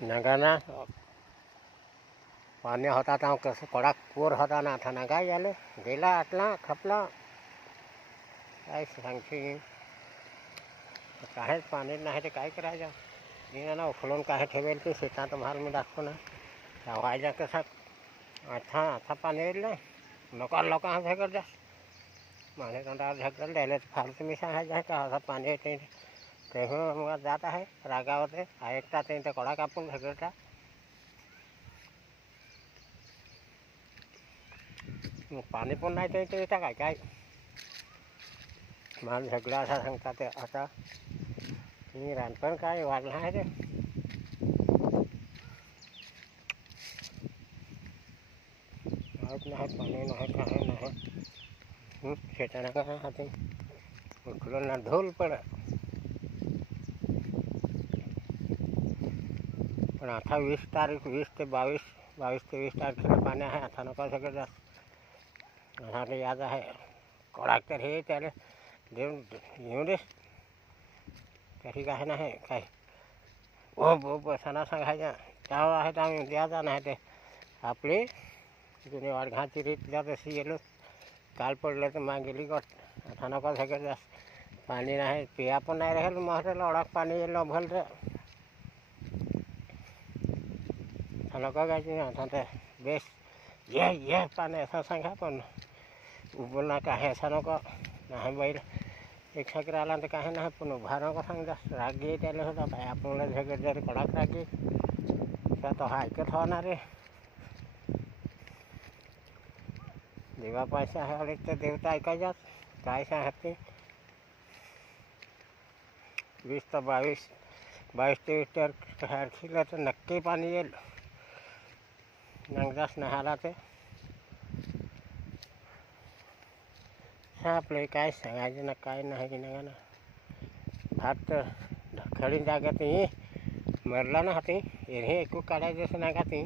नगाना पाणी होता तेव्हा कसं कडक पूर होता ना, आता नगा याले गेला आटला खपला काय सांगते. काहीच पाणी नाही ते काय करायचं. मी ना उखलून काय ठेवेल ते शेतात माल मी दाखवू ना व्हायचा कसा आता आता पाणी येईल ना लोक झगड जा माझे तोंडावर झगड द्यायला फार तुम्ही सांगायचं आहे का असं पाणी येते तेव्हा मग जात आहे रागावर ऐकता ते कडा कापून झगडता. मग पाणी पण नाही ते येतं काय काय माल झगडा असा सांगता ते आता मी रानपण काय वाढलं आहे ते नाही पाणी नाही काय नाही शेताना काय हाती उठलो ना ढोल पड. पण आता 20 तारीख 20 ते 22 तारखेला पाणी आहे. आता नको सगळं जास्त आता याद आहे कोणाक तर हे त्याला देऊन येऊ दे तरी काय नाही काय ओ सणा सांगायच्या त्यावर आहे तर आम्ही द्यायचा नाही ते आपली जुनी वाडघाची रीत जात अशी गेलो काल पडलं तर माग गेली गोट. आता नको सगळं जास्त पाणी नाही पिया पण नाही राहील महत्वाला ओळख पाणी येईल भल रे नको काय आता ते बेस ये पाणी असं सांगा पण उभं ना काय असं नको नाही बैल एक साखर आला तर काही नाही पण उभा नको सांग जास्त राग घे त्याला होता काय आपल्याला झगड जरी कडक राग घे तो हा ऐकत होणार रे. देवा पैसा आहे तर देवता ऐकायच्याच काय सांगते. 20 ते 22 तारखेला तर नक्की पाणी येईल नंगदास नहाला ते आपलं काय सांगायचं ना काय नाही की नका ना भात तर खडी जाग्यात मरला ना हाती हे एकू काढायचं असं नाही का ती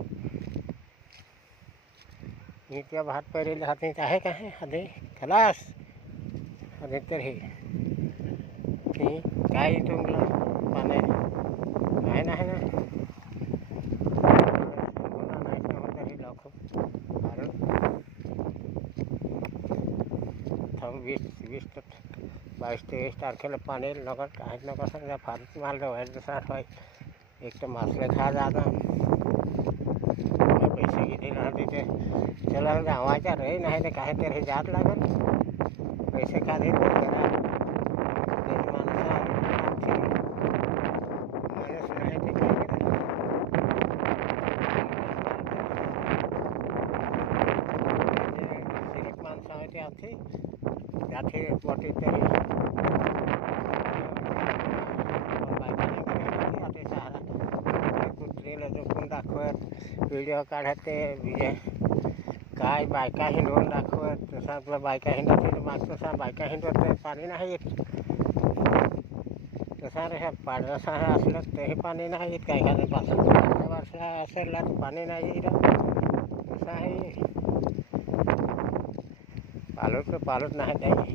मी त्या भात पेरेल हाती आहे का आधी खलास आधी तर हे ती काय तुमला पाणी काय नाही ना नाही लोक 20 ते 22 तारखेला पाणी नको काहीच नको सांगा फारच माल व्हायचं साठ व्हाय एक तर मासले खा जाता पैसे किती राहते ते त्याला गावाच्या रे नाही ते काहीतरी जात लागत पैसे का देतो जरा माणसं माणूस नाही ते सिरीप माणसं आहे ते आमची त्याची पोटी तरी कुत्रीला झोपून दाखवत व्हिडिओ काढत ते विजय काय बायका हिंडवून दाखवत तसं आपलं बायका हिंडत मागचं तसा बायका हिंडवत पाणी नाही येत तसा रे पाडसा असलं तरी पाणी नाही येत काय काय 65 वर्ष असेल तर पाणी नाही येत तसं आहे पालट नाही काही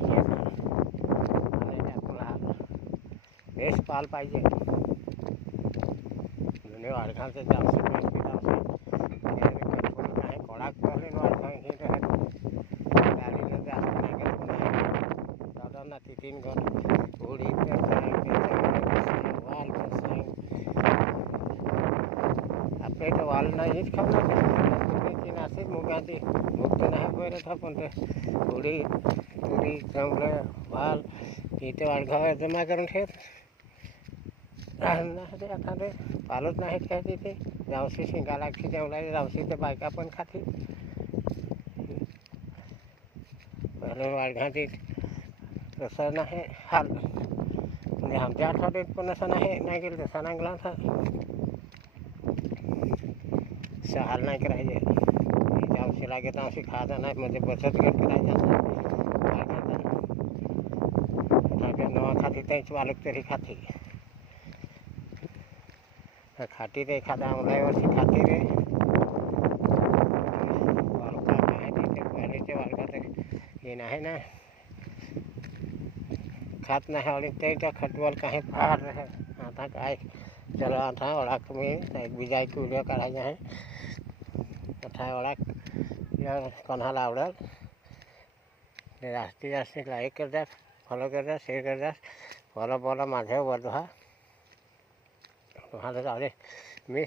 बेस्ट पाल पाहिजे जुने वाडघालचे जास्त नाही कोणाक पडले वाडघा हे गाडीला जास्त नाही दादांना 3 गण उडी वाल आपल्या इथं वाल नाही हेच खाऊ नाशिक मुगाची मुक्त नाही बरं पण ते उडी चांगलं वाल इथे वाडघा जमा करून ठेवत नाही ते आता ते पालत नाही काय तिथे जावशी शिंगा लागते तेवढा जावशी ते बायका पण खाते पहिलं वाडघाटी तसं नाही हाल म्हणजे आमच्या आठवड्यात पण असं नाही गेलं तसा नागला असं हाल नाही करायचे जावशी लागे जावशी खायचं नाही म्हणजे बचत गट करायचं नवा खाते त्यांची मालक तरी खाते खाती ते एखाद्या अंगलावरची खाती रे पहिलेचे वर्गात हे नाही ना खात नाही आणि त्याच्या खटवाल काही फार आता काय चला आता ओळख तुम्ही एक बीजा एक व्हिडिओ काढायचा आहे आता ओळख या कोणाला आवडेल ते जास्तीत जास्त लाईक करतात फॉलो करतात शेअर करतात फॉलो माझ्या वर तुम्हाला जाऊ दे मी